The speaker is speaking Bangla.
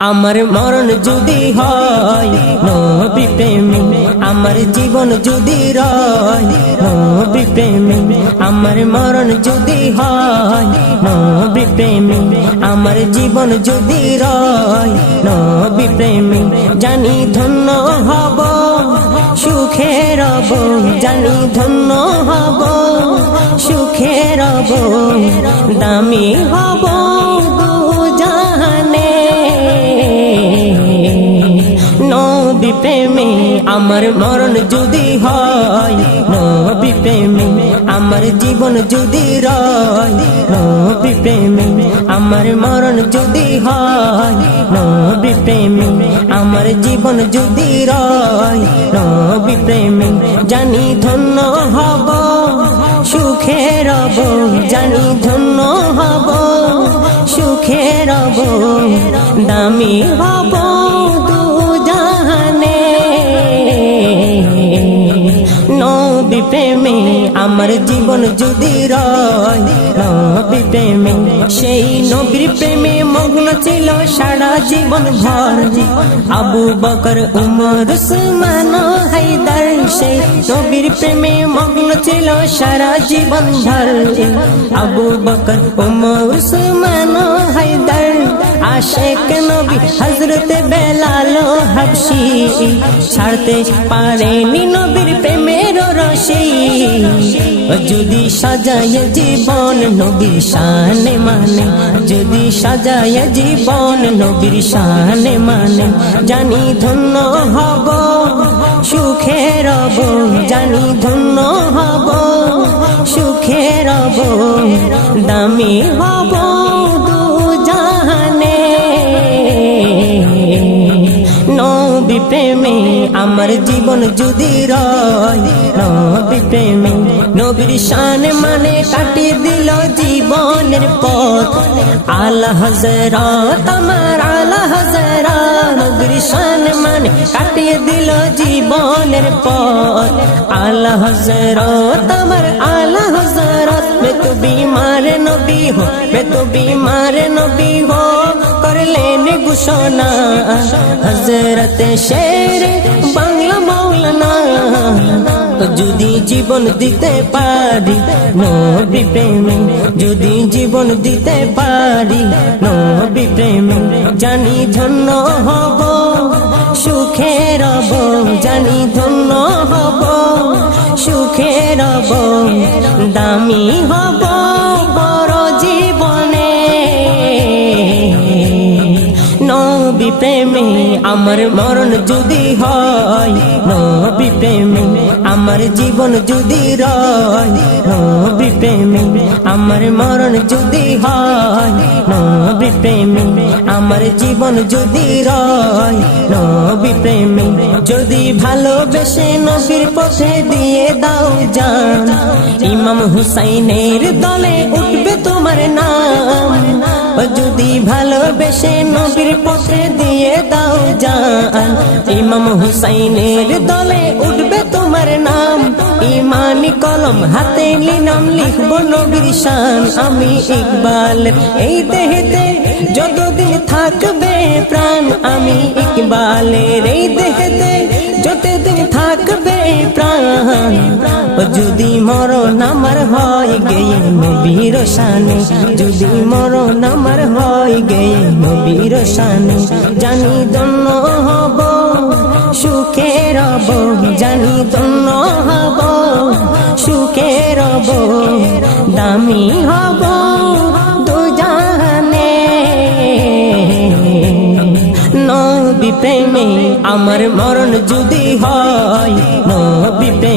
আমার মরণ যদি হয় নবী প্রেমে, আমার জীবন যদি রয় নবী প্রেমে, আমার মরণ যদি হয় নবী প্রেমে, আমার জীবন যদি রয় নবী প্রেমে, জানি ধন্য হব সুখে রব, জানি ধন্য হব সুখে রব, দামি হব জাহানে নবী প্রেমে, আমার মরণ যদি হয় নবী প্রেমে, আমার জীবন যদি রয় নবী প্রেমে, আমার মরণ যদি হয় নবী প্রেমে, আমার জীবন যদি রয় নবী প্রেমে, জানি ধন্য হব সুখে রব, জানি ধন্য হব সুখে রব, দামি হব জাহানে নবী প্রেমে, আমার জীবন যদি রয় নবী প্রেমে, সেই নবীর প্রেমে মগ্ন ছিল সারা জীবন ভর, আবু বকর উমর উসমান হায়দার, সেই নবীর প্রেমে মগ্ন ছিল সারা জীবন ভর, আবু বকর উমর উসমান হায়দার, আশেক নবী হযরত বেলাল হাবশী, ছাড়তে পারেনি নবীর প্রেমের রশি, যদি সাজায় জীবন নবীর শানে মানে, যদি সাজায় জীবন নবীর শানে মানে, জানি ধন্য হব সুখে রব, জানি ধন্য হব সুখে রব, দামি হব জাহানে নবী প্রেমে, আমার জীবন যদি রয় নবী প্রেমে, নবীর শান মানে কাটিয়ে দিল জীবনের পথ, আলা হযরত আমার আলা হযরত, নবীর শান মানে কাটিয়ে দিল জীবনের পথ, আলা হযরত আমার আলা হযরত, मैं तो बीमार नबी हो, मैं तो बीमार नबी हो, করলেন ঘোষণা হযরত শের বাংলা মাওলানা, যদি জীবন দিতে পারি নবী প্রেমে, যদি জীবন দিতে পারি নবী প্রেমে, জানি ধন্য হব সুখে রব, জানি ধন্য হব সুখে রব, দামি হব বড় জীবনে নবী প্রেমে, আমার মরণ যদি হয় নবী প্রেমে, আমার জীবন যদি রয় নবী প্রেমে, আমার মরণ যদি হয় নবী প্রেমে, আমার জীবন যদি রয় নবী প্রেমে, যদি ভালোবেসে নবীর পথে দিয়ে দাও জান, ইমাম হুসাইনের দলে উঠবে তোমার নাম, যদি ভালোবেসে নবীর পথে দিয়ে দাও জান, ইমাম হুসাইনের দলে উঠবে তোমার নাম, ইমানি কলম হাতে নিলাম লিখব নবীর শান, আমি ইকবাল এই দেহেতে যতদিন থাকবে প্রাণ, আমি ইকবালের এই দেহেতে যতদিন থাকবে প্রাণ, যদি মরণ আমার হয় গিয়ে নবীর শানে, যদি মরণ আমার হয় গিয়ে নবীর শানে, জানি ধন্য হব সুখে রব, জানি ধন্য হব সুখে রব, দামি হব দুজাহানে নবী প্রেমে, আমার মরণ যদি হয় নবী প্রেমে।